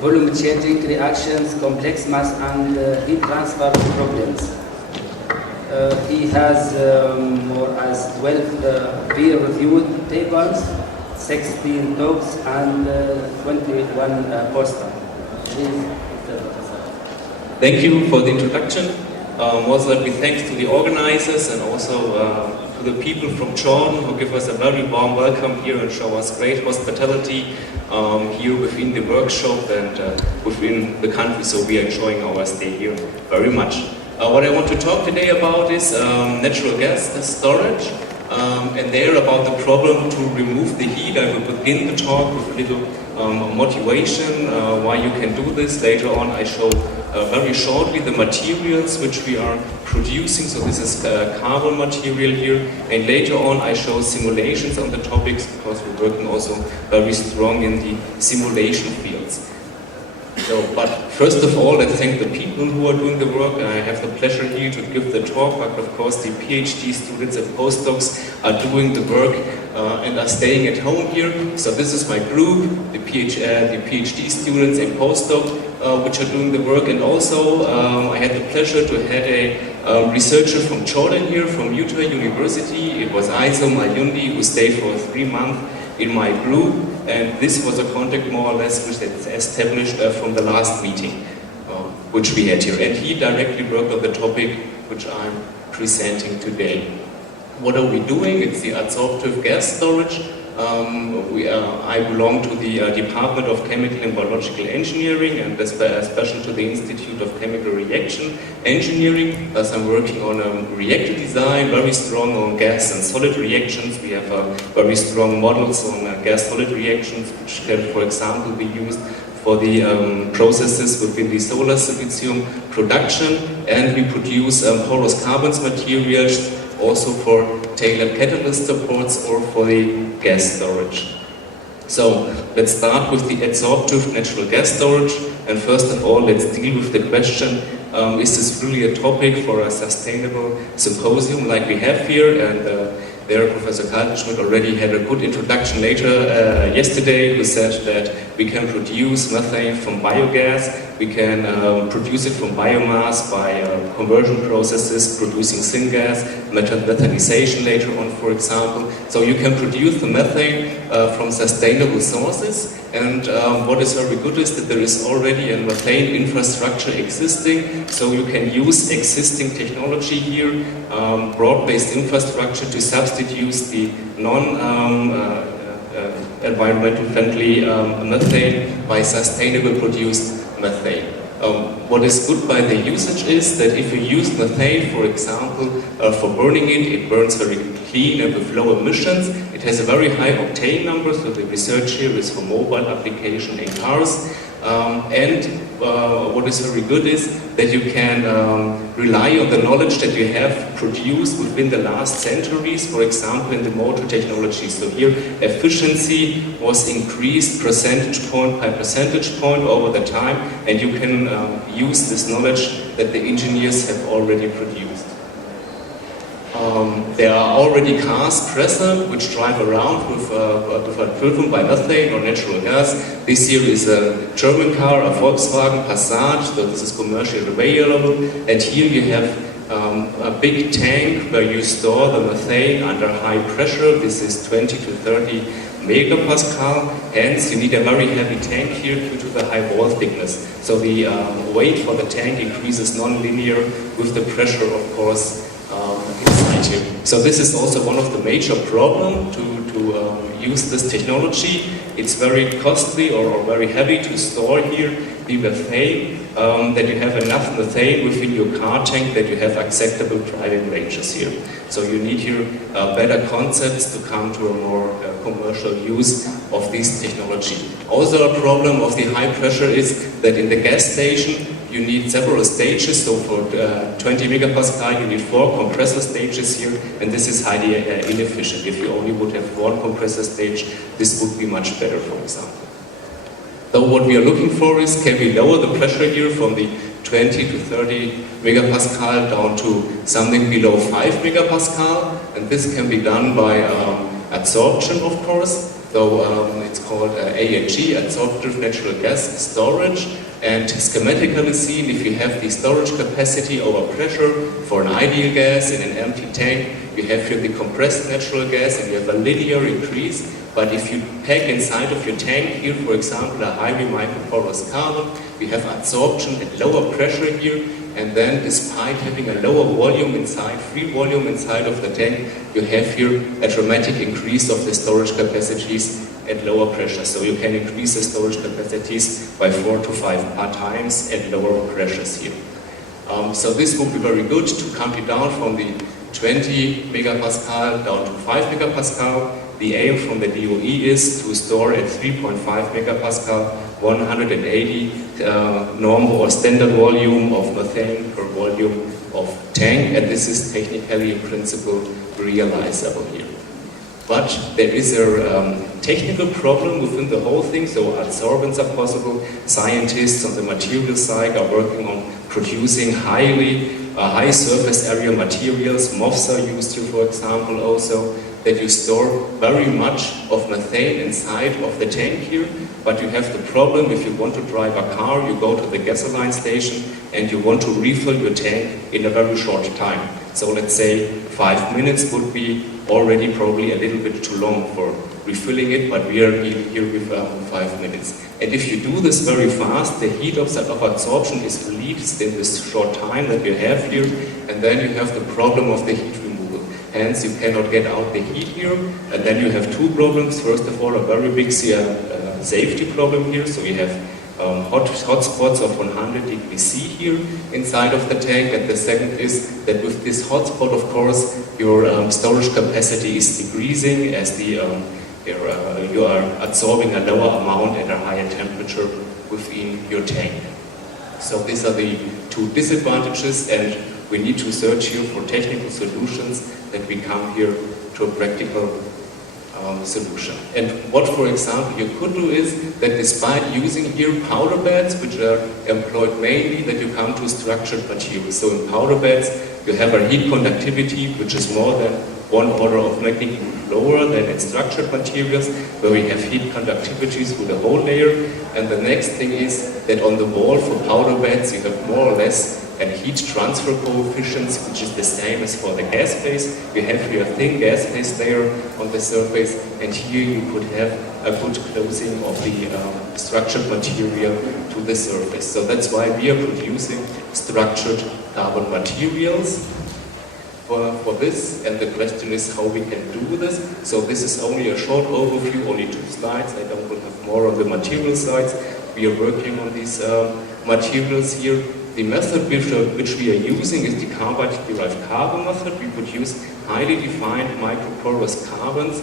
volume changing reactions, complex mass and heat transfer problems. He has more as 12 peer-reviewed papers, 16 talks and 21 posters. Thank you for the introduction. Also let me thanks to the organizers and also to the people from Jordan who give us a very warm welcome here and show us great hospitality here within the workshop and within the country, so we are enjoying our stay here very much. What I want to talk today about is natural gas storage, and there about the problem to remove the heat. I will begin the talk with a little motivation why you can do this. Later on I show very shortly the materials which we are producing, so this is carbon material here, and later on I show simulations on the topics because we're working also very strong in the simulation fields. So, but first of all, let's thank the people who are doing the work. I have the pleasure here to give the talk, but of course the PhD students and postdocs are doing the work and are staying at home here. So this is my group, the PhD students and postdocs which are doing the work. And also I had the pleasure to have a researcher from Jordan here, from Utah University. It was Aizom Ayundi, who stayed for 3 months in my group, and this was a contact more or less which is established from the last meeting which we had here, and he directly worked on the topic which I'm presenting today. What are we doing? It's the adsorptive gas storage. I belong to the Department of Chemical and Biological Engineering, and especially to the Institute of Chemical Reaction Engineering. Thus I'm working on reactor design, very strong on gas and solid reactions. We have very strong models on gas-solid reactions, which can, for example, be used for the processes within the solar silicium production, and we produce porous carbons materials also for tailored catalyst supports or for the gas storage. So let's start with the adsorptive natural gas storage, and first of all let's deal with the question, is this really a topic for a sustainable symposium like we have here? And there Professor Kaltenschmidt already had a good introduction later yesterday, who said that we can produce methane from biogas, we can produce it from biomass by conversion processes, producing syngas, methanization later on, for example. So you can produce the methane from sustainable sources, and what is very good is that there is already a methane infrastructure existing, so you can use existing technology here, broad-based infrastructure, to substitute the non-environmental friendly methane by sustainable produced methane. What is good by the usage is that if you use methane, for example, for burning it, it burns very clean and with low emissions. It has a very high octane number, so the research here is for mobile application in cars. What is very good is that you can rely on the knowledge that you have produced within the last centuries, for example in the motor technology. So here efficiency was increased percentage point by percentage point over the time, and you can use this knowledge that the engineers have already produced. There are already cars present which drive around with driven by methane or natural gas. This here is a German car, a Volkswagen Passat, so this is commercially available. And here you have a big tank where you store the methane under high pressure. This is 20 to 30 megapascal, hence you need a very heavy tank here due to the high wall thickness. So the weight for the tank increases non-linear with the pressure, of course, inside here. So this is also one of the major problems to use this technology. It's very costly or very heavy to store here the methane, that you have enough methane within your car tank that you have acceptable driving ranges here. So you need here better concepts to come to a more commercial use of this technology. Also a problem of the high pressure is that in the gas station you need several stages, so for 20 megapascal you need 4 compressor stages here, and this is highly inefficient. If you only would have 1 compressor stage, this would be much better, for example. So what we are looking for is, can we lower the pressure here from the 20 to 30 megapascal down to something below 5 megapascal, and this can be done by adsorption, of course. So it's called ANG, absorptive natural gas storage. And schematically seen, if you have the storage capacity over pressure for an ideal gas in an empty tank, you have here the compressed natural gas and you have a linear increase. But if you pack inside of your tank here, for example, a highly microporous carbon, you have absorption at lower pressure here, and then despite having a lower volume inside, free volume inside of the tank, you have here a dramatic increase of the storage capacities at lower pressure. So you can increase the storage capacities by 4 to 5 times at lower pressures here. So this would be very good to count it down from the 20 megapascal down to 5 megapascal. The aim from the DOE is to store at 3.5 megapascal 180 normal or standard volume of methane per volume of tank, and this is technically in principle realizable here. But there is a technical problem within the whole thing, so adsorbents are possible. Scientists on the material side are working on producing high surface area materials. MOFs are used here, for example, also, that you store very much of methane inside of the tank here, but you have the problem if you want to drive a car, you go to the gasoline station and you want to refill your tank in a very short time. So let's say 5 minutes would be already probably a little bit too long for refilling it, but we are here with 5 minutes. And if you do this very fast, the heat of absorption is released in this short time that you have here, and then you have the problem of the heat removal. Hence, you cannot get out the heat here, and then you have two problems. First of all, a very big safety problem here, so you have hot spots of 100 degrees C here inside of the tank, and the second is that with this hot spot, of course, your storage capacity is decreasing as you are absorbing a lower amount at a higher temperature within your tank. So these are the two disadvantages, and we need to search here for technical solutions that we come here to a practical solution. And what, for example, you could do is that despite using here powder beds, which are employed mainly, that you come to structured materials. So in powder beds, you have a heat conductivity which is more than 1 order of magnitude lower than in structured materials, where we have heat conductivities through the whole layer. And the next thing is that on the wall for powder beds, you have more or less a heat transfer coefficients, which is the same as for the gas phase. You have here a thin gas phase layer on the surface, and here you could have a good closing of the structured material to the surface. So that's why we are producing structured carbon materials for this, and the question is how we can do this. So this is only a short overview, only 2 slides. I don't will have more on the material sides. We are working on these materials here. The method which we are using is the carbide-derived carbon method. We produce highly defined microporous carbons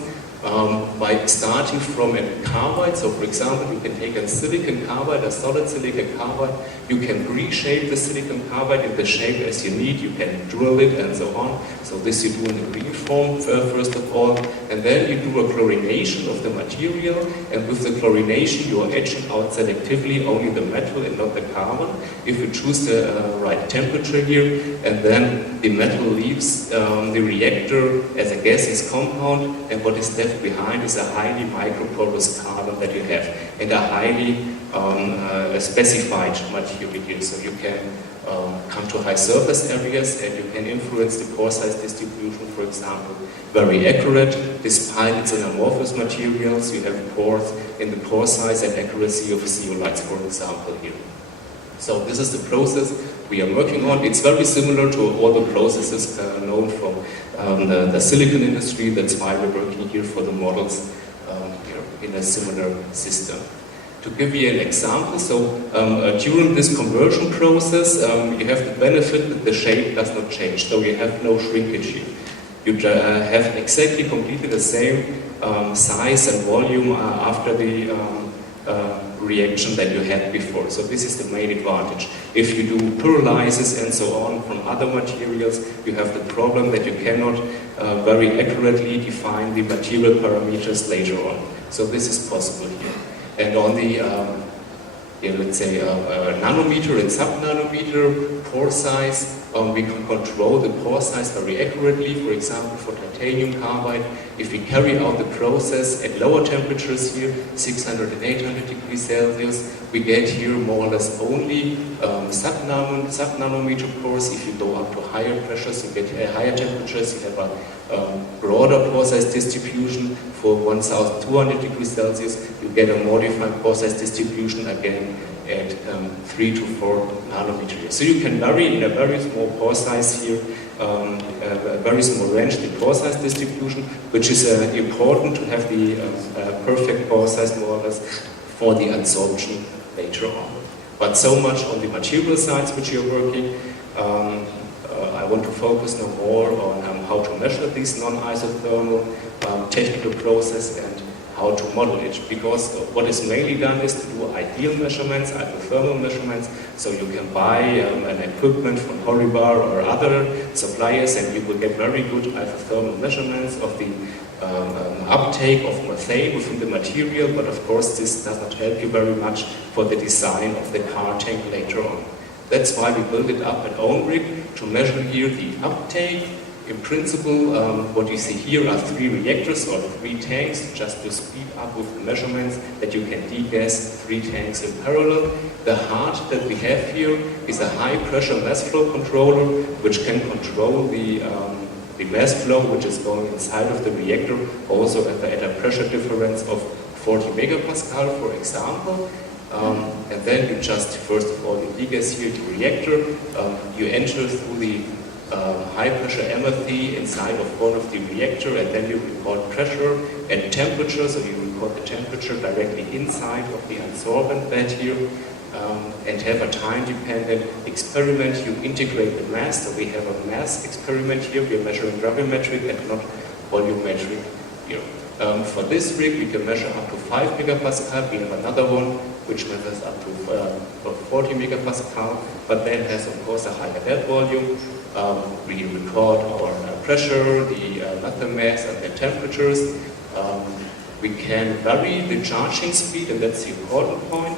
by starting from a carbide. So for example, you can take a silicon carbide, a solid silicon carbide, you can reshape the silicon carbide in the shape as you need, you can drill it and so on. So this you do in the green form first of all, and then you do a chlorination of the material, and with the chlorination you are etching out selectively only the metal and not the carbon, if you choose the right temperature here, and then the metal leaves the reactor as a gaseous compound, and what is left behind is a highly microporous carbon that you have, and a highly specified material here. So you can come to high surface areas, and you can influence the pore size distribution, for example, very accurate. Despite its amorphous materials, you have pores in the pore size and accuracy of zeolites, for example, here. So this is the process we are working on. It's very similar to all the processes known from the silicon industry. That's why we're working here for the models here in a similar system. To give you an example, so during this conversion process, you have the benefit that the shape does not change, so you have no shrinkage here. You have exactly completely the same size and volume after the reaction that you had before. So this is the main advantage. If you do pyrolysis and so on from other materials, you have the problem that you cannot very accurately define the material parameters later on. So this is possible here. And on the, let's say, nanometer and sub-nanometer pore size, we can control the pore size very accurately. For example, for titanium carbide, if we carry out the process at lower temperatures here, 600 and 800 degrees Celsius, we get here more or less only sub-nanometer pores. If you go up to higher pressures, you get higher temperatures, you have a broader pore size distribution. For 1200 degrees Celsius, you get a modified pore size distribution again at 3 to 4 nanometers. So you can vary in a very small pore size here, a very small range, the pore size distribution, which is important to have the perfect pore size more or less for the adsorption later on. But so much on the material sides which you're working. I want to focus now more on how to measure this non-isothermal technical process and how to model it, because what is mainly done is to do ideal measurements, isothermal measurements, so you can buy an equipment from Horibar or other suppliers and you will get very good isothermal measurements of the uptake of methane within the material, but of course this does not help you very much for the design of the car tank later on. That's why we built it up at own rig to measure here the uptake. In principle, what you see here are 3 reactors or 3 tanks, just to speed up with the measurements that you can degas 3 tanks in parallel. The heart that we have here is a high pressure mass flow controller, which can control the mass flow which is going inside of the reactor, also at a pressure difference of 40 megapascal, for example. And then you just, first of all, you degas here the reactor, you enter through the high pressure MFE inside of one of the reactor, and then you record pressure and temperature, so you record the temperature directly inside of the adsorbent bed here, and have a time-dependent experiment. You integrate the mass, so we have a mass experiment here, we are measuring gravimetric and not volumetric here. For this rig, we can measure up to 5 megapascal. We have another one which measures up to 40 megapascal, but then has, of course, a higher bed volume. We record our pressure, the methane mass, and the temperatures. We can vary the charging speed, and that's the important point,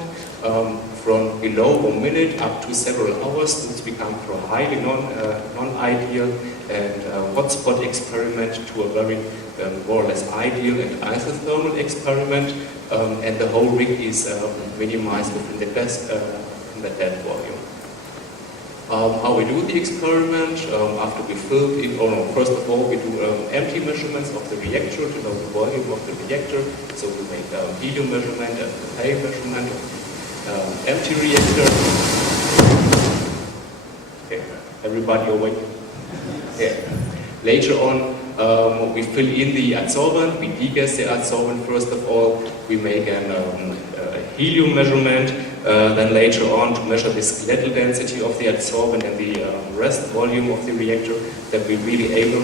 from below 1 minute up to several hours. This becomes from highly non-ideal and hotspot experiment to a very more or less ideal and isothermal experiment, and the whole rig is minimized within the dead volume. How we do the experiment, after we fill it, first of all we do empty measurements of the reactor to know the volume of the reactor. So we make helium measurement and methane measurement of empty reactor. Okay, everybody awake? Yeah. Later on, we fill in the adsorbent, we degas the adsorbent first of all, we make a helium measurement, then later on to measure the skeletal density of the adsorbent and the rest volume of the reactor, that we're really able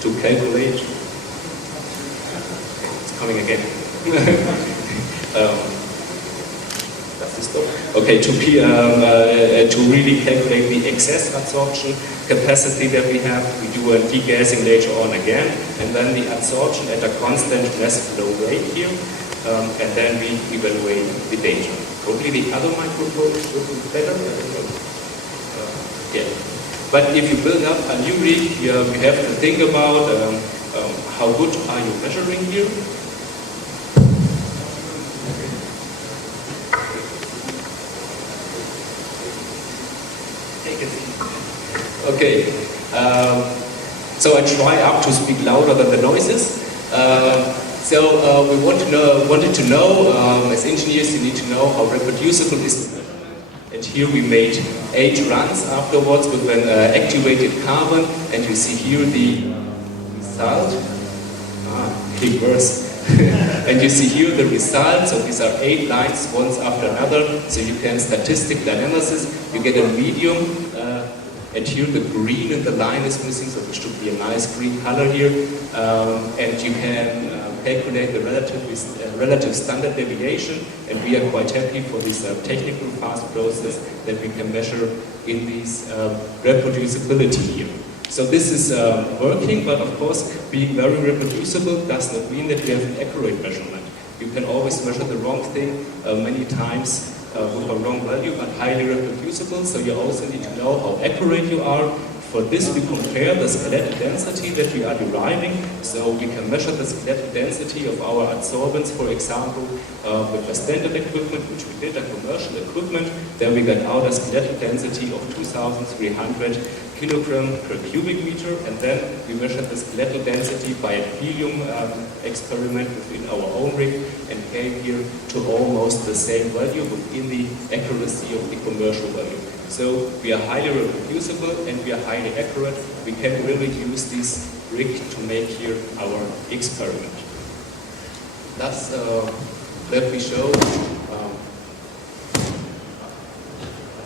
to calculate. Okay, it's coming again. Okay, to really calculate the excess adsorption capacity that we have, we do a degassing later on again, and then the adsorption at a constant mass flow rate here, and then we evaluate the data. Probably the other microphone would be better. Yeah. But if you build up a new rig, you have to think about how good are you measuring here. Okay, so I try up to speak louder than the noises. We wanted to know, as engineers, you need to know how reproducible is the measurement. And here we made 8 runs afterwards with an activated carbon, and you see here the result. Getting worse. And you see here the result, so these are 8 lines, one after another, so you can statistical analysis, you get a medium, and here the green in the line is missing, so it should be a nice green color here, and you can calculate the relative standard deviation, and we are quite happy for this technical fast process that we can measure in this reproducibility here. So this is working, but of course being very reproducible does not mean that you have an accurate measurement. You can always measure the wrong thing many times with a wrong value but highly reproducible, so you also need to know how accurate you are. For this, we compare the skeletal density that we are deriving, so we can measure the skeletal density of our adsorbents, for example, with the standard equipment, which we did, a commercial equipment. There we got out a skeletal density of 2,300 kilogram per cubic meter, and then we measured the skeletal density by a helium experiment within our own rig, and came here to almost the same value within the accuracy of the commercial value. So we are highly reproducible and we are highly accurate. We can really use this rig to make here our experiment. Thus, let me show.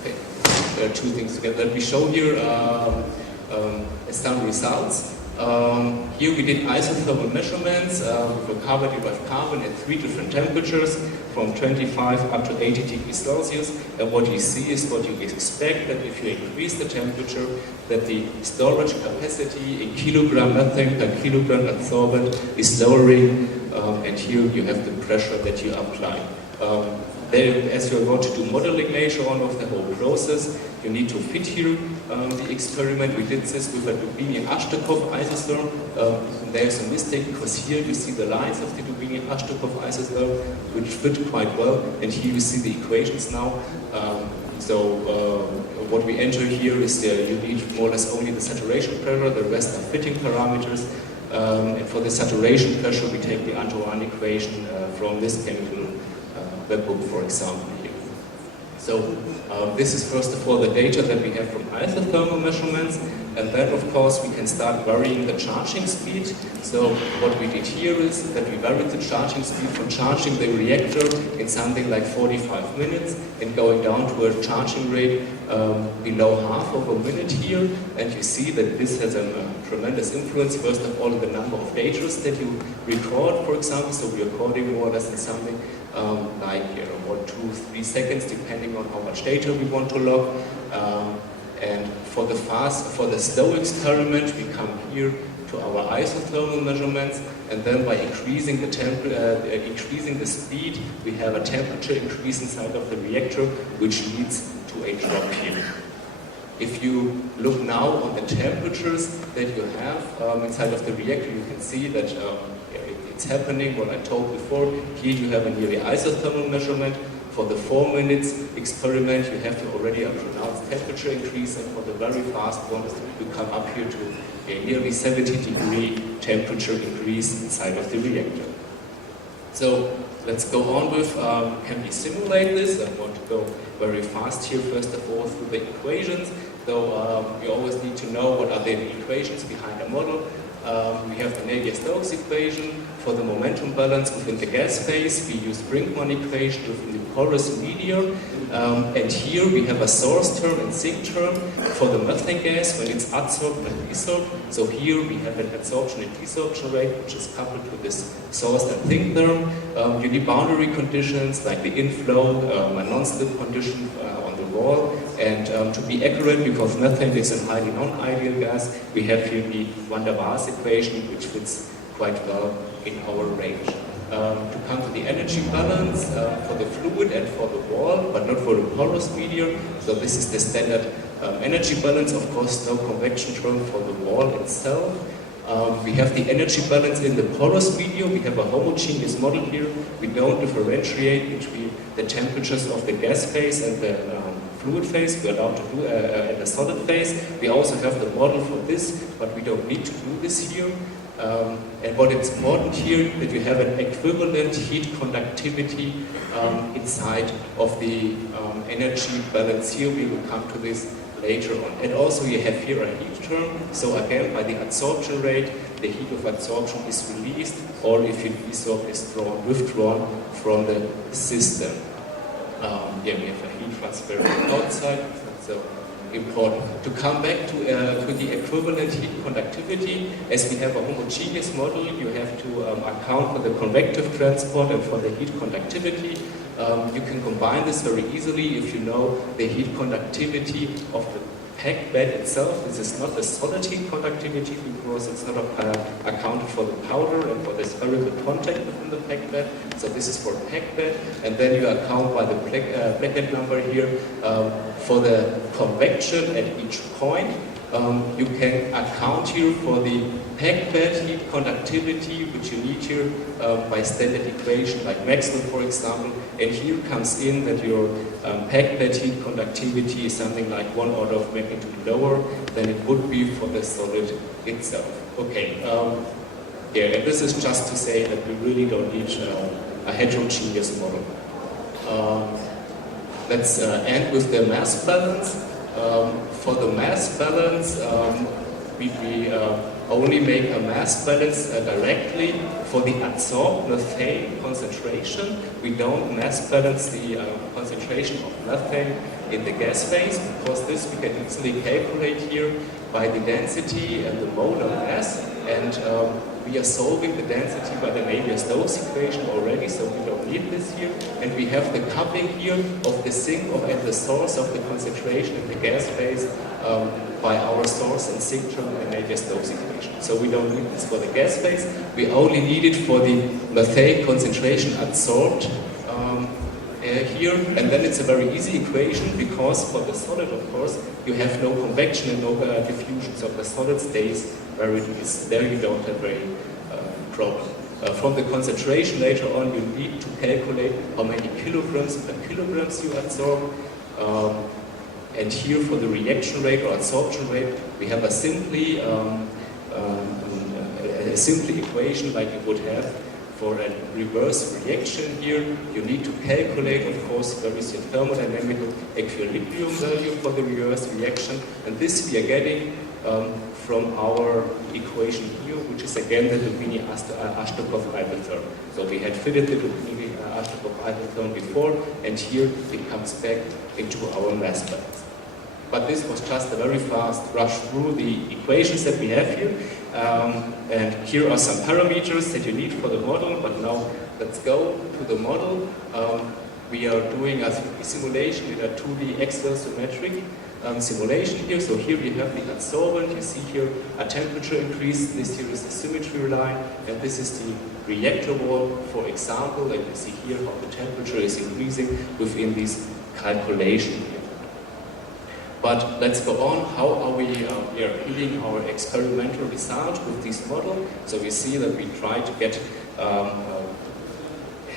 Okay, there are two things together. Let me show here some results. Here we did isothermal measurements for carbon-derived carbon at 3 different temperatures, from 25 up to 80 degrees Celsius. And what you see is what you expect, that if you increase the temperature, that the storage capacity in kilogram methane per kilogram adsorbent is lowering, and here you have the pressure that you apply. As you want to do modeling later on of the whole process, you need to fit here the experiment. We did this with a Dubini-Ashtekov isotherm. There's a mistake because here you see the lines of the Dubini-Ashtekov isotherm, which fit quite well, and here you see the equations now. What we enter here is you need more or less only the saturation pressure, the rest are fitting parameters. And for the saturation pressure, we take the Antoine equation from this chemical webbook, for example, here. So this is first of all the data that we have from isothermal measurements, and then of course we can start varying the charging speed. So what we did here is that we varied the charging speed from charging the reactor in something like 45 minutes and going down to a charging rate below half of a minute here, and you see that this has a tremendous influence, first of all, the number of data that you record, for example. So we are recording more or less in something like 1, 2, 3 seconds, depending on how much data we want to log. And for the slow experiment, we come here to our isothermal measurements, and then by increasing the speed, we have a temperature increase inside of the reactor, which leads to a drop here. If you look now on the temperatures that you have inside of the reactor, you can see that it's happening, what I told before. Here you have a nearly isothermal measurement. For the 4 minutes experiment, you have to already a pronounced temperature increase, and for the very fast one, you come up here to a nearly 70-degree temperature increase inside of the reactor. So let's go on with, can we simulate this? I want to go very fast here, first of all, through the equations. So you always need to know what are the equations behind a model. We have the Navier-Stokes equation for the momentum balance within the gas phase. We use Brinkmann equation within the porous medium. And here we have a source term and sink term for the methane gas when it's adsorbed and desorbed. So here we have an adsorption and desorption rate, which is coupled to this source and sink term. You need boundary conditions like the inflow, a non-slip condition on the wall. And to be accurate, because methane is a highly non-ideal gas, we have here the van der Waals equation, which fits quite well in our range. To come to the energy balance for the fluid and for the wall, but not for the porous medium. So this is the standard energy balance. Of course, no convection term for the wall itself. We have the energy balance in the porous medium. We have a homogeneous model here. We don't differentiate between the temperatures of the gas phase and the fluid phase. We're allowed to do in the solid phase. We also have the model for this, but we don't need to do this here. And what is important here, that you have an equivalent heat conductivity inside of the energy balance here. We will come to this later on. And also you have here a heat term. So again, by the adsorption rate, the heat of adsorption is released, or if it desorb, is withdrawn from the system. Yeah, we have a heat transfer outside. So important. To come back to the equivalent heat conductivity, as we have a homogeneous model, you have to account for the convective transport and for the heat conductivity. You can combine this very easily if you know the heat conductivity of the packed bed itself. This is not the solid heat conductivity because it's not accounted for the powder and for the spherical contact within the packed bed. So this is for packed bed, and then you account by the bracket number here for the convection at each point. You can account here for the packed bed heat conductivity, which you need here by standard equation like Maxwell, for example. And here comes in that your packed bed heat conductivity is something like 1 order of magnitude lower than it would be for the solid itself. Okay, yeah, and this is just to say that we really don't need a heterogeneous model. Let's end with the mass balance. For the mass balance, we only make a mass balance directly for the adsorbed methane concentration. We don't mass balance the concentration of methane in the gas phase, because this we can easily calculate here by the density and the molar mass, and we are solving the density by the Navier-Stokes equation already, so we don't need this here. And we have the coupling here of the sink and the source of the concentration in the gas phase by our source and sink term in the Navier-Stokes equation. So we don't need this for the gas phase. We only need it for the methane concentration adsorbed here, and then it's a very easy equation, because for the solid, of course, you have no convection and no diffusion, so the solid stays where it is. There you don't have a problem. From the concentration later on, you need to calculate how many kilograms per kilograms you adsorb. And here for the reaction rate or adsorption rate, we have a simply equation like you would have for a reverse reaction here. You need to calculate, of course, where is your thermodynamic equilibrium value for the reverse reaction, and this we are getting from our equation here, which is again the Dubini-Ashtokov isotherm. So we had fitted the Dubini-Ashtokov isotherm before, and here it comes back into our mass balance. But this was just a very fast rush through the equations that we have here. And here are some parameters that you need for the model, but now let's go to the model. We are doing a 3D simulation in a 2D exosymmetric simulation here. So here we have the adsorbent. You see here a temperature increase. This here is the symmetry line, and this is the reactor wall, for example. And you see here how the temperature is increasing within this calculation here. But let's go on. How are we hitting our experimental result with this model? So we see that we try to get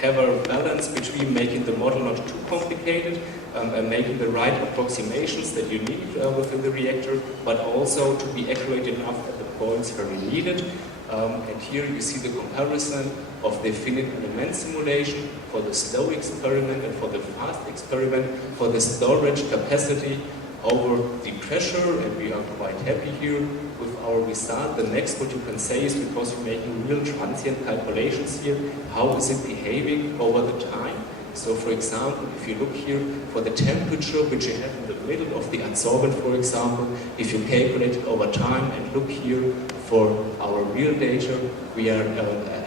have a balance between making the model not too complicated and making the right approximations that you need within the reactor, but also to be accurate enough at the points where we need it. And here you see the comparison of the finite element simulation for the slow experiment and for the fast experiment for the storage capacity over the pressure, and we are quite happy here with our result. The next what you can say is, because you're making real transient calculations here, how is it behaving over the time? So for example, if you look here for the temperature which you have in the middle of the adsorbent, for example, if you calculate it over time and look here for our real data, we are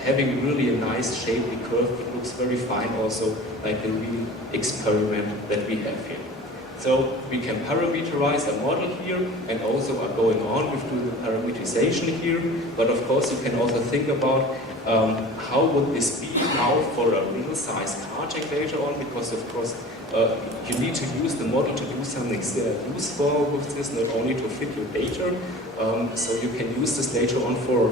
having really a nice shapely curve. It looks very fine also, like the real experiment that we have here. So we can parameterize a model here, and also are going on with doing the parameterization here. But of course you can also think about how would this be now for a real size project later on, because of course you need to use the model to do something useful with this, not only to fit your data. So you can use this later on for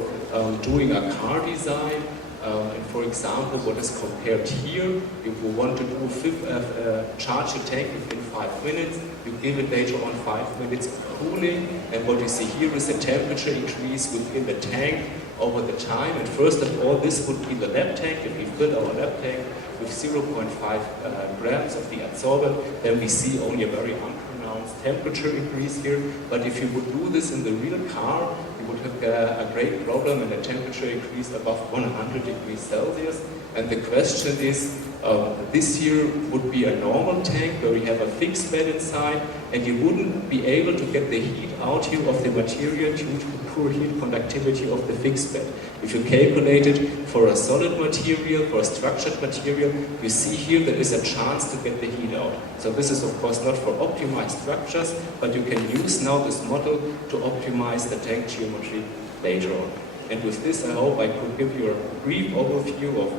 doing a car design. And for example, what is compared here, if you want to do charge a tank within 5 minutes, you give it later on 5 minutes of cooling, and what you see here is a temperature increase within the tank over the time. And first of all, this would be the lab tank. If we fill our lab tank with 0.5 grams of the adsorbent, then we see only a very unpronounced temperature increase here. But if you would do this in the real car, would have a great problem, and the temperature increased above 100 degrees Celsius. And the question is, This here would be a normal tank where we have a fixed bed inside, and you wouldn't be able to get the heat out here of the material due to the poor heat conductivity of the fixed bed. If you calculate it for a solid material, for a structured material, you see here there is a chance to get the heat out. So this is of course not for optimized structures, but you can use now this model to optimize the tank geometry later on. And with this, I hope I could give you a brief overview of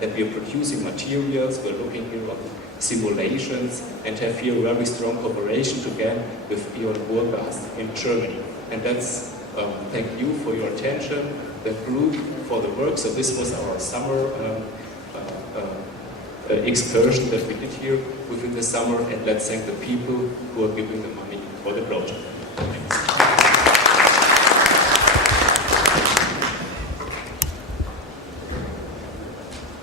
that we are producing materials, we're looking here at simulations, and have here very strong cooperation together with Björn Burgas in Germany. And that's, thank you for your attention, the group for the work. So this was our summer excursion that we did here within the summer, and let's thank the people who are giving the money for the project. Thanks.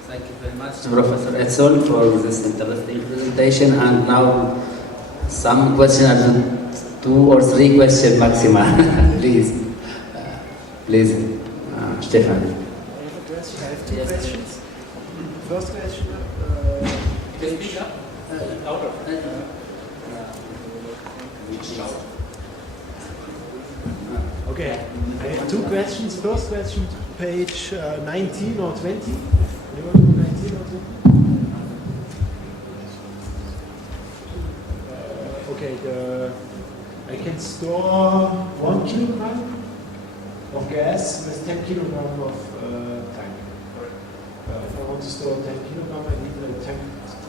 Thank you very much, Professor Edsel, for this interesting presentation. And now, some questions, 2 or 3 questions maximum, please. Please, Stefan. I have a question. I have 2 questions. First question. Can you speak up? Louder. Okay, I have 2 questions. First question, page 19 or 20. You want to do 19 or 20? Okay, I can store 1 kilogram of gas with 10 kilogram of tank. If I want to store 10 kilogram, I need a tank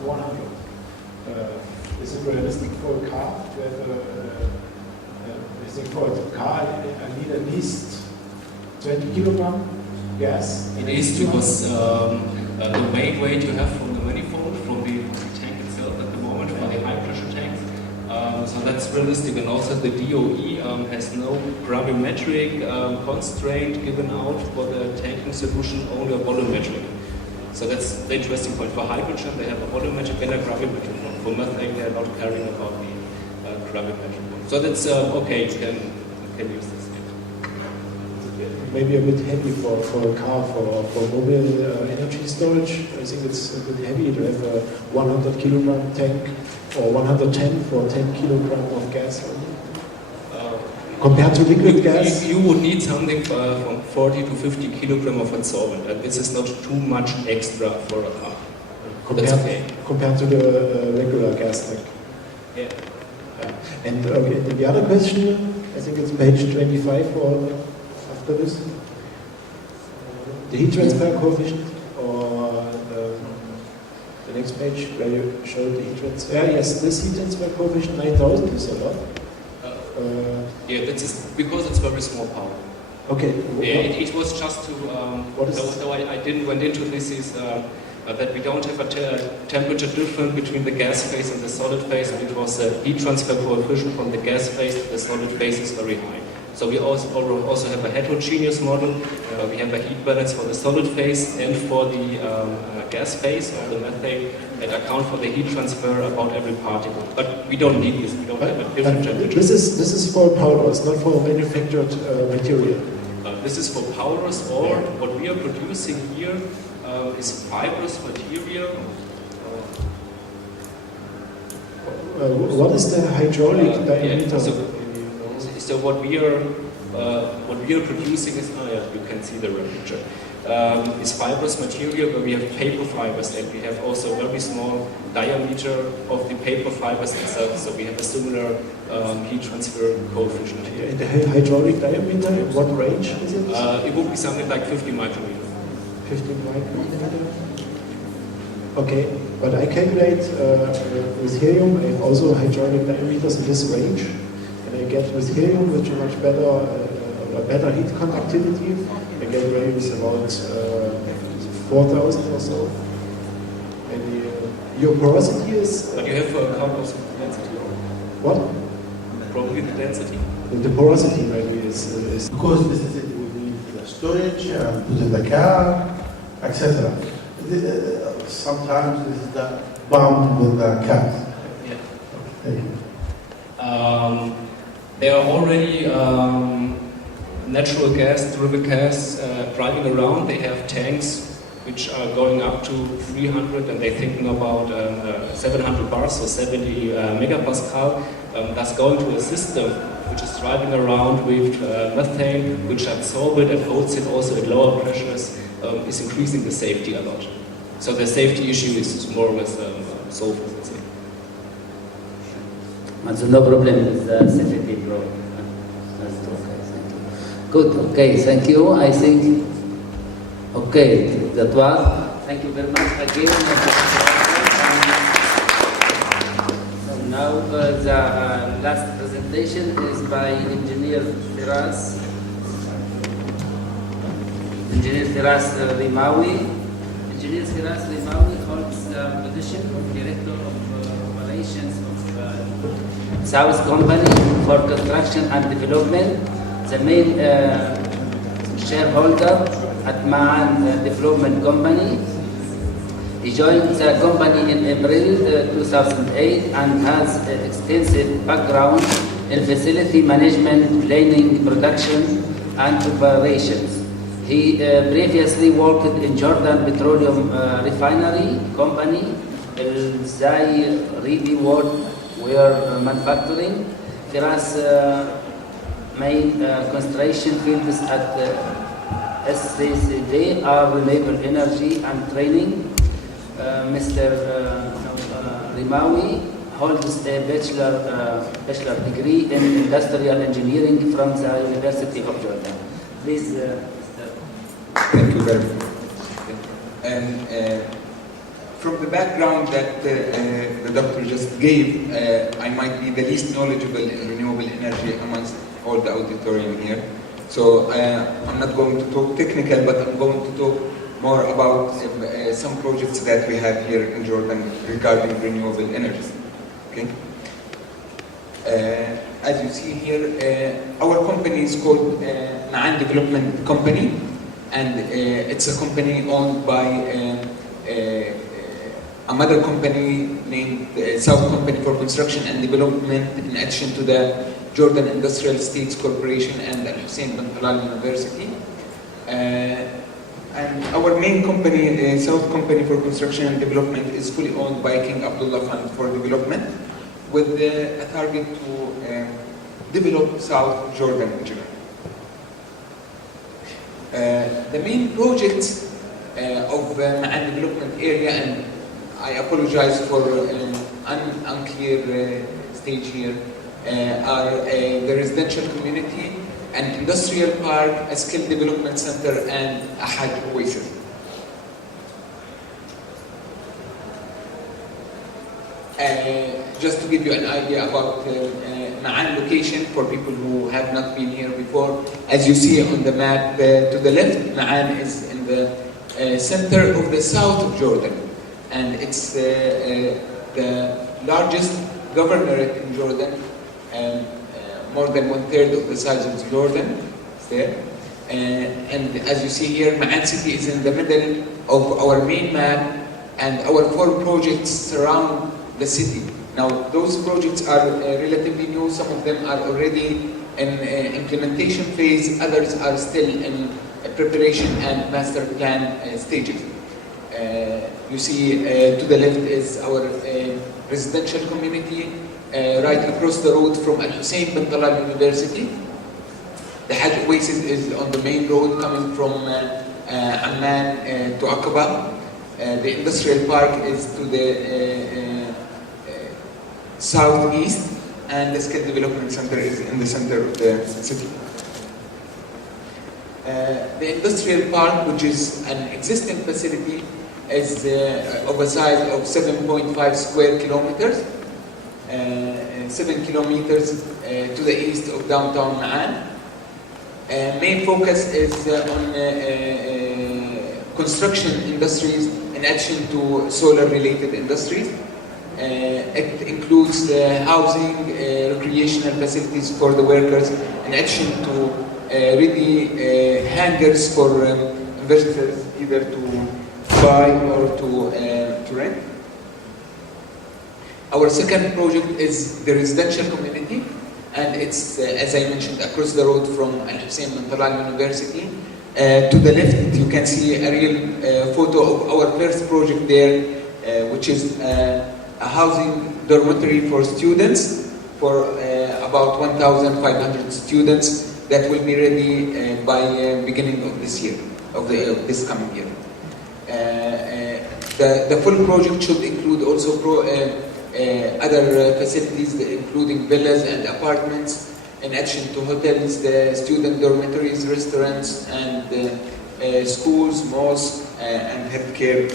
100. Is it realistic for a car to have I think for a car I need at least 20 kilogram gas? It is because the main weight you have from the manifold, from the tank itself at the moment, for the high pressure tanks. So that's realistic, and also the DOE has no gravimetric constraint given out for the tanking solution, only a volumetric. So that's the interesting point. For hydrogen, they have a volumetric and a gravimetric one. For methane, they are not caring about the gravimetric one. So that's okay, you can use this. Maybe a bit heavy for a car, for mobile energy storage. I think it's a bit heavy to have a 100 kilogram tank or 110 for 10 kilogram of gas. Compared to liquid gas? You would need something from 40 to 50 kilogram of adsorbent, and this is not too much extra for a car. That's okay. Compared to the regular gas tank. Yeah. And okay, the other question, I think it's page 25 or after this. The heat transfer coefficient, or the next page where you showed the heat transfer. Yes, this heat transfer coefficient 9000 is a lot. Yeah, that is because it's very small power. Okay. Yeah, it was just to. So I didn't went into this is that we don't have a temperature difference between the gas phase and the solid phase, because the heat transfer coefficient from the gas phase to the solid phase is very high. So we also have a heterogeneous model. We have a heat balance for the solid phase and for the gas phase of the methane that account for the heat transfer about every particle. But we don't need this. We don't have a different temperature. This is for powders, not for manufactured material. This is for powders, or what we are producing here is fibrous material. What is the hydraulic diameter? So what we are producing is, you can see the picture, is fibrous material where we have paper fibers, and we have also very small diameter of the paper fibers itself. So we have a similar heat transfer coefficient here. And the hydraulic diameter, in what range is it? It would be something like 50 micrometer. 50 micrometer. Okay, but I calculate with helium, I have also hydraulic diameters in this range. And I get with helium, which is much better heat conductivity. I get values about 4,000 or so. And your porosity is. But you have to account also for the density. What? Probably the density. The porosity maybe is. Because this is it, we need the storage, put in the car, etc. Sometimes this is bound with the cat. Yeah. Thank you. There are already natural gas, driven gas driving around. They have tanks which are going up to 300, and they're thinking about 700 bars, so 70 megapascal. That's going to a system which is driving around with methane, which absorbs it and holds it also at lower pressures, is increasing the safety a lot. So the safety issue is more or less solved, let's say. So no problem with the safety problem. That's okay, thank you. Good, okay, thank you. I think, okay, that was. Thank you very much again. So now the last presentation is by Engineer Firas. Engineer Firas Rimawi. Engineer Firas Rimawi holds the position of Director of Operations of South Company for Construction and Development, the main shareholder at Ma'an Development Company. He joined the company in April 2008 and has extensive background in facility management, planning, production, and operations. He previously worked in Jordan Petroleum Refinery Company, El World Wear Manufacturing. Firas main concentration fields at SCCD are renewable energy and training. Mr. Rimawi holds a bachelor degree in industrial engineering from the University of Jordan. Please, Thank you very much. From the background that the doctor just gave, I might be the least knowledgeable in renewable energy amongst all the auditorium here. So I'm not going to talk technical, but I'm going to talk more about some projects that we have here in Jordan regarding renewable energy. Okay. As you see here, our company is called Ma'an Development Company, and it's a company owned by a mother company named South Company for Construction and Development, in addition to the Jordan Industrial Estates Corporation and Al Hussein bin Talal University. And our main company, South Company for Construction and Development, is fully owned by King Abdullah Fund for Development, with a target to develop South Jordan in general. The main projects of Ma'an development area, and I apologize for unclear stage here, are the residential community, an industrial park, a skill development center, and a Hajj oasis. Just to give you an idea about Ma'an location for people who have not been here before, as you see on the map to the left, Ma'an is in the center of the south of Jordan, and it's the largest governorate in Jordan, more than 1/3 of the size of Jordan. It's there. And as you see here, Ma'an city is in the middle of our main map, and our 4 projects surround the city. Now, those projects are relatively new. Some of them are already in implementation phase. Others are still in preparation and master plan stages. You see to the left is our residential community, right across the road from Al Hussein bin Talal University. The Hajj Oasis is on the main road coming from Amman to Aqaba. The industrial park is to the southeast, and the skill development center is in the center of the city. The industrial park, which is an existing facility, is of a size of 7.5 square kilometers, 7 kilometers to the east of downtown Ma'an. Main focus is on construction industries in addition to solar-related industries. It includes housing, recreational facilities for the workers, in addition to ready hangars for investors either to buy or to rent. Our second project is the residential community, and it's, as I mentioned, across the road from Al Hussein bin Talal University, To the left, you can see a real photo of our first project there, which is a housing dormitory for students, for about 1,500 students that will be ready by beginning of this year, of this coming year. The full project should include also other facilities, including villas and apartments, in addition to hotels, the student dormitories, restaurants, and schools, mosques, and healthcare.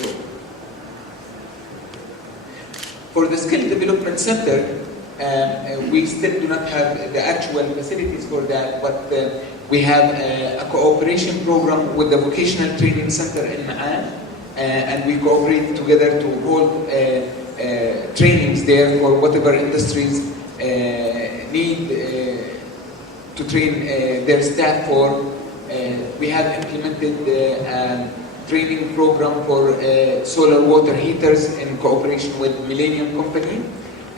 For the Skill Development Center, we still do not have the actual facilities for that, but we have a cooperation program with the Vocational Training Center in Ma'an, and we cooperate together to hold trainings there for whatever industries need to train their staff for. We have implemented training program for solar water heaters in cooperation with Millennium Company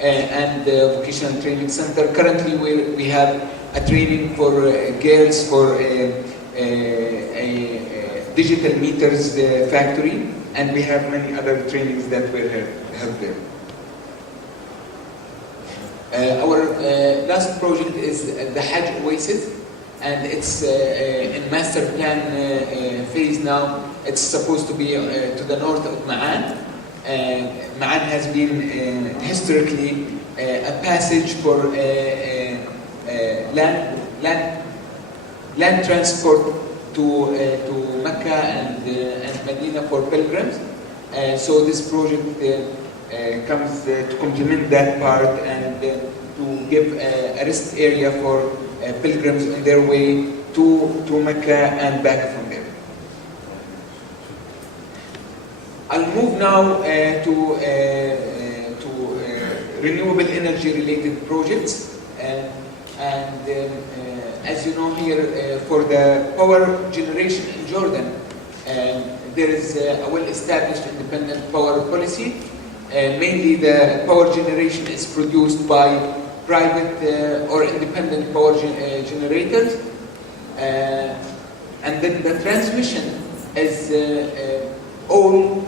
and the Vocational Training Center. Currently we have a training for girls for a digital meters factory, and we have many other trainings that will help them. Our last project is the Hajj Oasis, and it's in master plan phase now. It's supposed to be to the north of Ma'an. Ma'an has been historically a passage for land transport to Mecca and Medina for pilgrims. So this project comes to complement that part and to give a rest area for pilgrims on their way to Mecca and back from there. I'll move now to renewable energy related projects. As you know here, for the power generation in Jordan, there is a well-established independent power policy. Mainly the power generation is produced by private or independent power generators. And then the transmission is all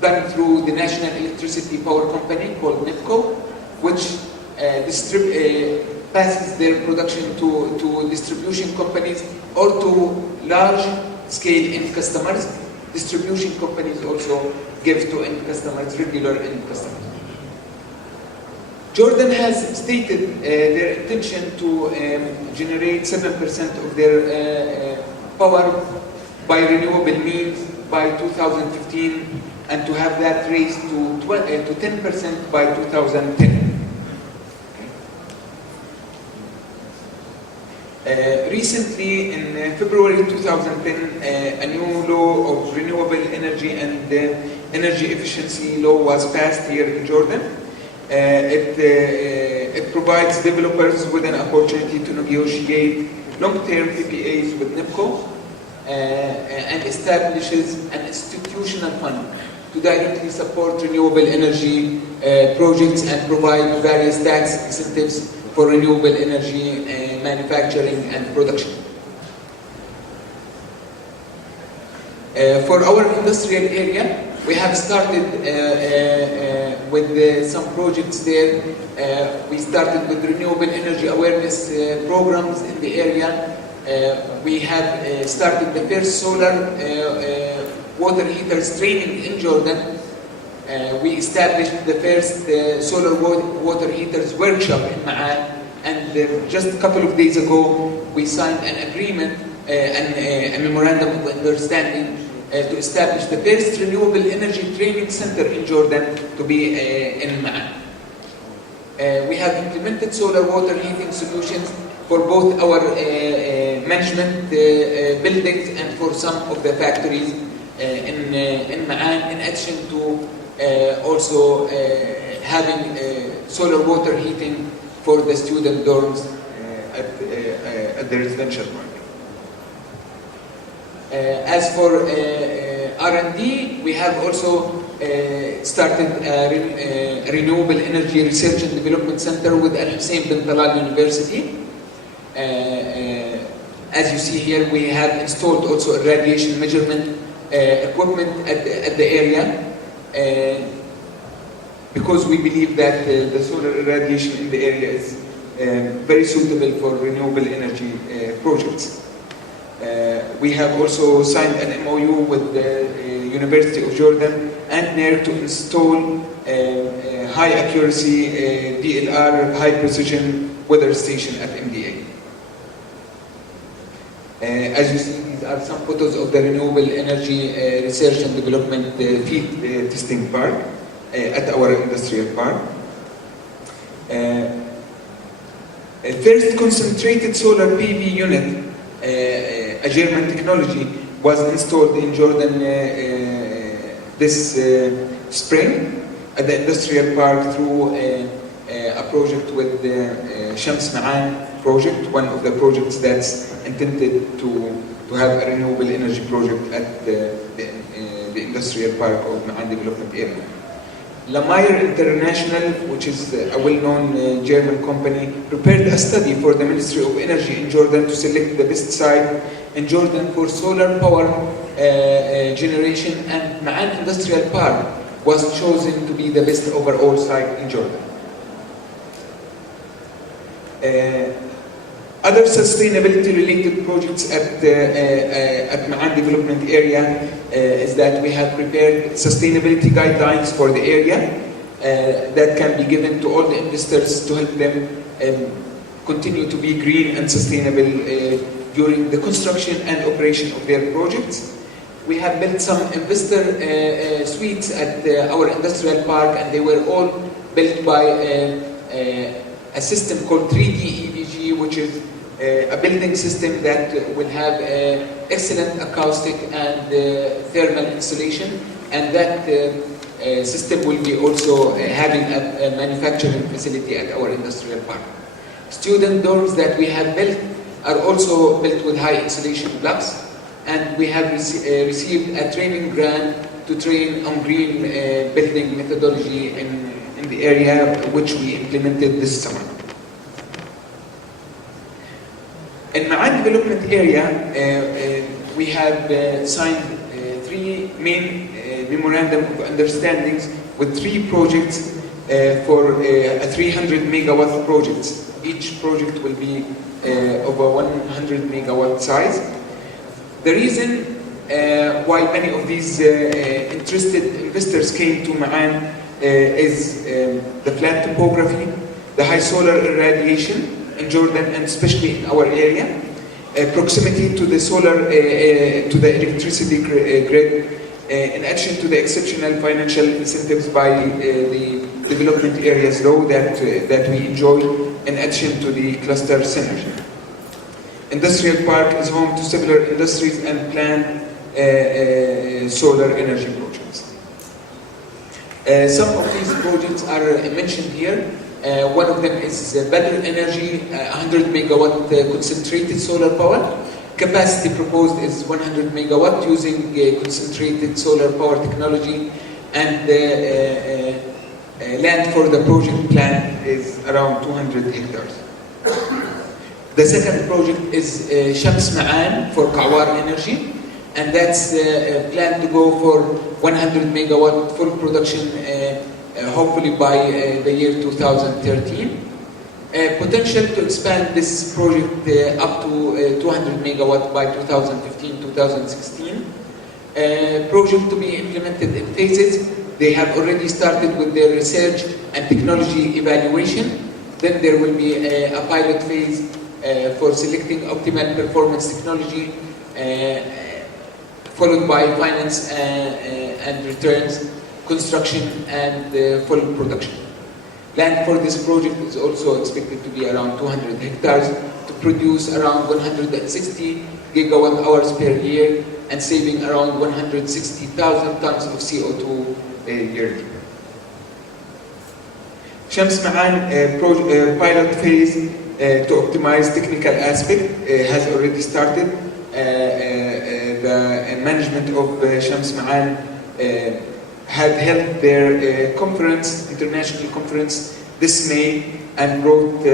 done through the National Electricity Power Company called NEPCO, which passes their production to distribution companies or to large-scale end customers. Distribution companies also give to end customers, regular end customers. Jordan has stated their intention to generate 7% of their power by renewable means by 2015, and to have that raised to 10% by 2010. Recently, in February 2010, a new law of renewable energy and energy efficiency law was passed here in Jordan. It provides developers with an opportunity to negotiate long-term PPAs with NEPCO and establishes an institutional fund to directly support renewable energy projects and provide various tax incentives for renewable energy manufacturing and production. For our industrial area, we have started with some projects there. We started with renewable energy awareness programs in the area. We have started the first solar water heaters training in Jordan. We established the first solar water heaters workshop in Ma'an, and just a couple of days ago we signed an agreement, a memorandum of understanding to establish the first renewable energy training center in Jordan to be in Ma'an. We have implemented solar water heating solutions for both our management buildings and for some of the factories in Ma'an, in addition to also having solar water heating for the student dorms at the residential market. As for R&D, we have also started a renewable energy research and development center with Al Hussein bin Talal University. as you see here, we have installed also a radiation measurement equipment at the area because we believe that the solar irradiation in the area is very suitable for renewable energy projects. We have also signed an MOU with the University of Jordan and NER to install high accuracy DLR high precision weather station at MDA. As you see, these are some photos of the renewable energy research and development field testing park at our industrial park. First concentrated solar PV unit, a German technology, was installed in Jordan this spring at the industrial park through a project with the Shams Ma'an project, one of the projects that's intended to have a renewable energy project at the industrial park of Ma'an development area. Lamire International, which is a well-known German company, prepared a study for the Ministry of Energy in Jordan to select the best site in Jordan for solar power generation, and Ma'an Industrial Park was chosen to be the best overall site in Jordan. Other sustainability-related projects at Ma'an development area is that we have prepared sustainability guidelines for the area that can be given to all the investors to help them continue to be green and sustainable during the construction and operation of their projects. We have built some investor suites at our industrial park, and they were all built by a system called 3D EVG, which is a building system that will have excellent acoustic and thermal insulation, and that system will be also having a manufacturing facility at our industrial park. Student dorms that we have built are also built with high insulation blocks, and we have received a training grant to train on green building methodology in the area, which we implemented this summer. In Ma'an development area, we have signed three main memorandum of understandings with 3 projects for a 300 megawatt projects. Each project will be of a 100 megawatt size. The reason why many of these interested investors came to Ma'an is the flat topography, the high solar irradiation in Jordan, and especially in our area, proximity to the solar, to the electricity grid, in addition to the exceptional financial incentives by the development areas law that we enjoy, in addition to the cluster synergy. Industrial park is home to several industries and planned solar energy projects. Some of these projects are mentioned here. One of them is Better Energy, 100 megawatt concentrated solar power. Capacity proposed is 100 megawatt using concentrated solar power technology, and land for the project plan is around 200 hectares. The second project is Shams Ma'an for Kawar Energy, and that's planned to go for 100 megawatt full production hopefully by the year 2013. Potential to expand this project up to 200 megawatt by 2015-2016. Project to be implemented in phases. They have already started with their research and technology evaluation. Then there will be a pilot phase for selecting optimal performance technology, followed by finance and returns, construction, and full production. Land for this project is also expected to be around 200 hectares to produce around 160 gigawatt hours per year and saving around 160,000 tons of CO2 yearly. Shams Ma'an pilot phase to optimize technical aspect has already started. The management of Shams Ma'an had held their conference, international conference, dismay and brought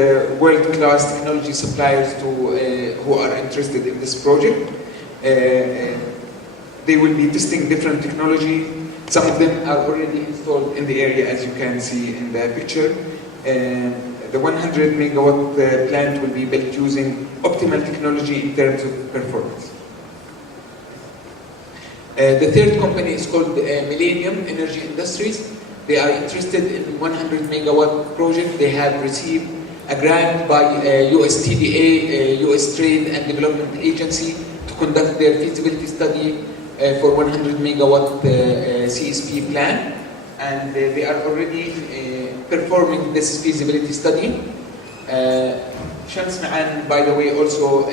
world-class technology suppliers to, who are interested in this project. They will be testing different technology. Some of them are already installed in the area, as you can see in the picture. The 100 megawatt plant will be built using optimal technology in terms of performance. The third company is called Millennium Energy Industries. They are interested in 100 megawatt project. They have received a grant by USTDA, US Trade and Development Agency, to conduct their feasibility study for 100 megawatt CSP plan. And they are already performing this feasibility study. Shams Ma'an, by the way, also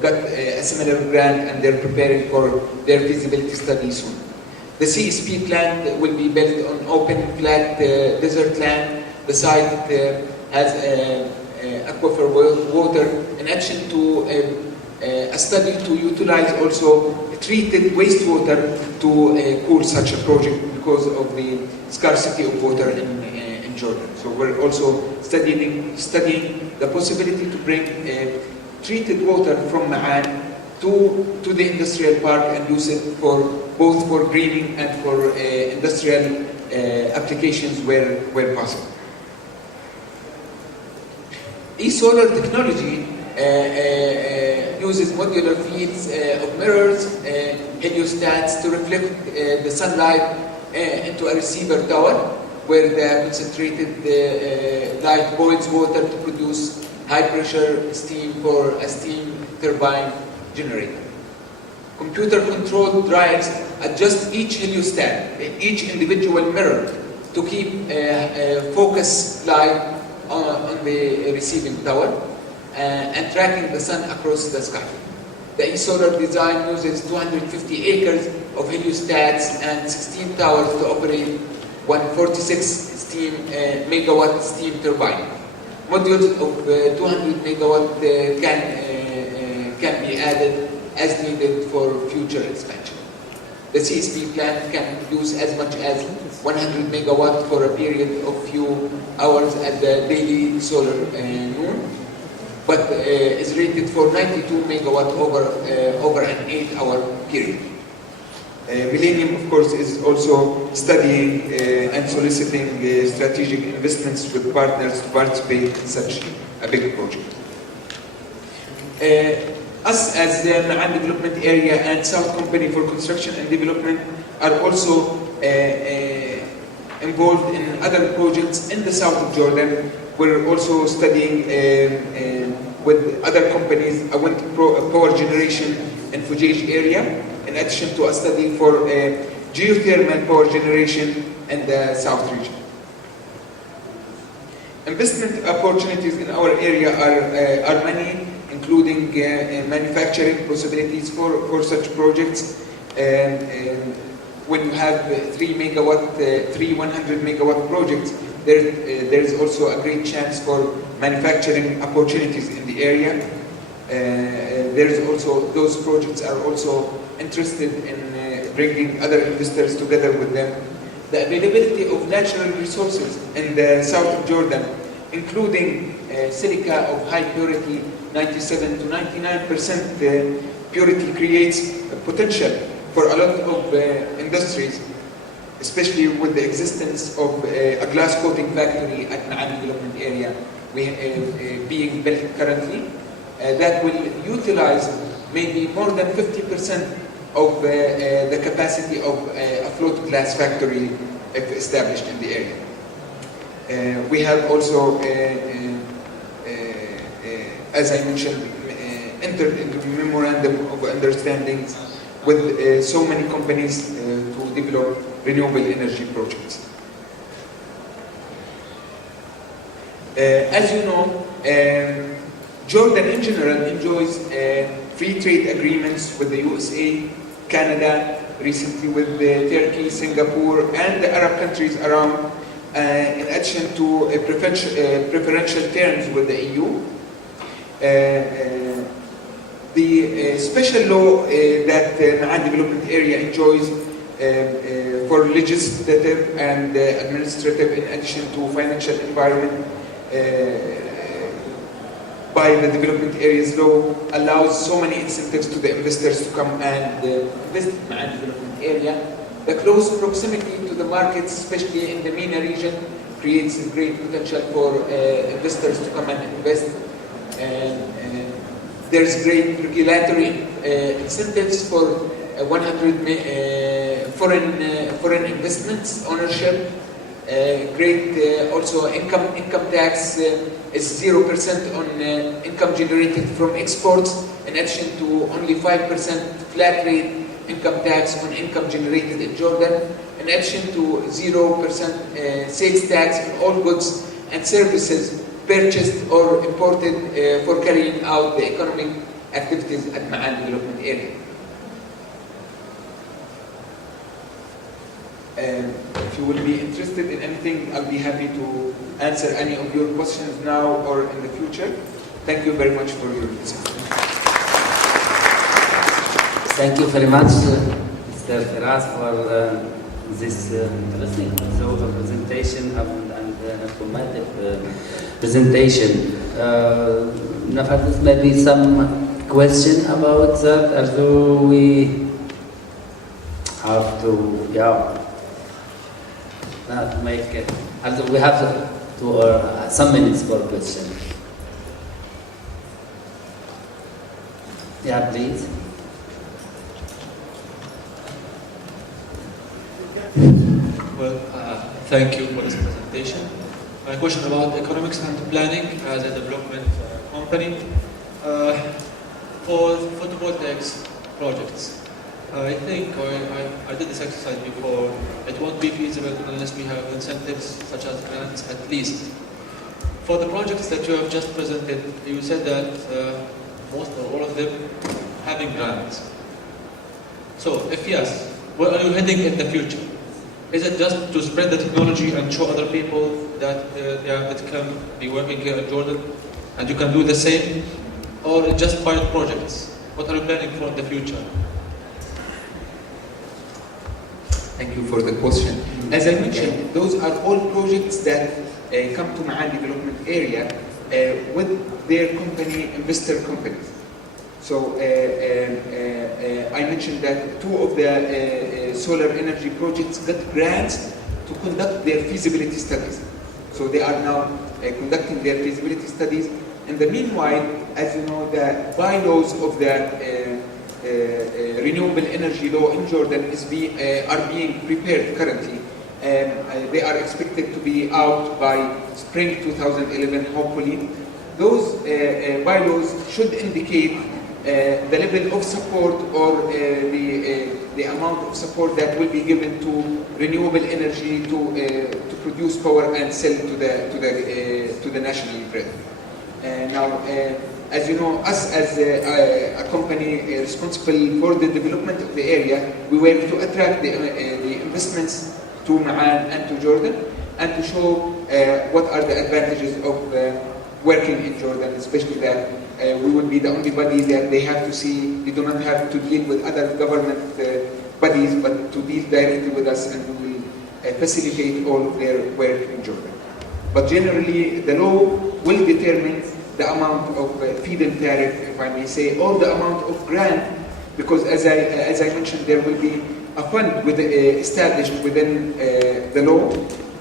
got a similar grant, and they're preparing for their feasibility study soon. The CSP plant will be built on open, flat desert land. The site has aquifer water, in addition to a study to utilize also treated wastewater to cool such a project because of the scarcity of water in Jordan. So we're also studying the possibility to bring treated water from Ma'an to the industrial park and use it for both for greening and for industrial applications where possible. E-solar technology uses modular fields of mirrors, heliostats to reflect the sunlight into a receiver tower, where the concentrated light boils water to produce high pressure steam for a steam turbine generator. Computer controlled drives adjust each heliostat, each individual mirror, to keep focus light on the receiving tower and tracking the sun across the sky. The e-solar design uses 250 acres of heliostats and 16 towers to operate 146 megawatt steam turbine. Modules of 200 megawatt can be added as needed for future expansion. The CSP plant can produce as much as 100 megawatt for a period of few hours at the daily solar noon, but is rated for 92 megawatt over an 8-hour period. Millennium, of course, is also studying and soliciting strategic investments with partners to participate in such a big project. Us as the Ma'an Development Area and South Company for Construction and Development are also involved in other projects in the south of Jordan. We're also studying with other companies a wind power generation in Fujaj area, in addition to a study for geothermal power generation in the south region. Investment opportunities in our area are many, including manufacturing possibilities for such projects. When you have 100 megawatt projects, there is also a great chance for manufacturing opportunities in the area. There is also, those projects are also interested in bringing other investors together with them. The availability of natural resources in the south of Jordan, including silica of high purity, 97 to 99% purity, creates a potential for a lot of industries, especially with the existence of a glass coating factory at Ma'an Development Area being built currently. That will utilize maybe more than 50% of the capacity of a float glass factory if established in the area. We have also, as I mentioned, entered into memorandum of understandings with so many companies to develop renewable energy projects. As you know, Jordan in general enjoys free trade agreements with the USA, Canada, recently with Turkey, Singapore, and the Arab countries around, in addition to preferential terms with the EU. The special law that Ma'an Development Area enjoys for legislative and administrative, in addition to financial environment, by the development areas law, allows so many incentives to the investors to come and invest in the development area. The close proximity to the markets, especially in the MENA region, creates a great potential for investors to come and invest. There's great regulatory incentives for 100 foreign investments ownership. Great also income tax is 0% on income generated from exports, in addition to only 5% flat rate income tax on income generated in Jordan, in addition to 0% sales tax on all goods and services purchased or imported for carrying out the economic activities at Ma'an development area. If you will be interested in anything, I'll be happy to answer any of your questions now or in the future. Thank you very much for your listening. Thank you very much, Mr. Firas, for this interesting presentation and informative presentation. Now, maybe some question about that, although we have to, make it. Although we have to some minutes for question. Yeah, please. Well, thank you for this presentation. My question about economics and planning as a development company for photovoltaics projects. I think I did this exercise before. It won't be feasible unless we have incentives such as grants at least. For the projects that you have just presented, you said that most or all of them having grants. So if yes, where are you heading in the future? Is it just to spread the technology and show other people that it can be working here in Jordan and you can do the same? Or just pilot projects? What are you planning for in the future? Thank you for the question. As I mentioned, those are all projects that come to Ma'an development area with their company, investor companies. So I mentioned that two of the solar energy projects got grants to conduct their feasibility studies. So they are now conducting their feasibility studies. In the meanwhile, as you know, the bylaws of the renewable energy law in Jordan are being prepared currently. They are expected to be out by spring 2011, hopefully. Those bylaws should indicate the level of support or the amount of support that will be given to renewable energy to produce power and sell to the national grid. Now, as you know, us as a company responsible for the development of the area, we work to attract the investments to Ma'an and to Jordan, and to show what are the advantages of working in Jordan, especially that we will be the only body that they have to see. They do not have to deal with other government bodies, but to deal directly with us, and we will facilitate all of their work in Jordan. But generally, the law will determine the amount of feed-in tariff, if I may say, or the amount of grant, because as I mentioned, there will be a fund established within the law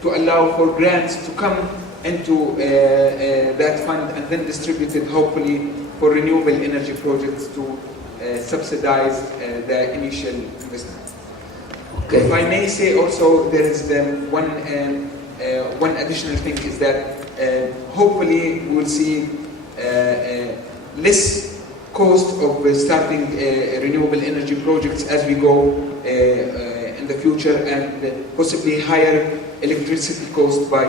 to allow for grants to come into that fund and then distributed, hopefully, for renewable energy projects to subsidize the initial investment. Okay. If I may say also, there is one additional thing is that hopefully we will see less cost of starting renewable energy projects as we go in the future, and possibly higher electricity cost by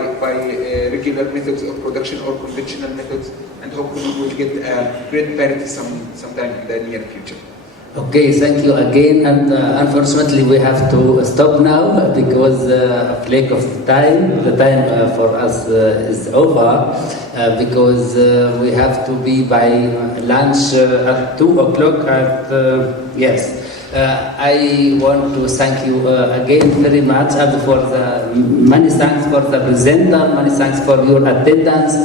regular methods of production or conventional methods, and hopefully we'll get grid parity sometime in the near future. Okay, thank you again, and unfortunately we have to stop now because of lack of time. The time for us is over because we have to be by lunch at 2 o'clock. Yes. I want to thank you again very much, and for the many thanks for the presenter, many thanks for your attendance,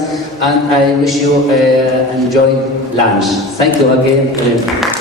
and I wish you enjoy lunch. Thank you again.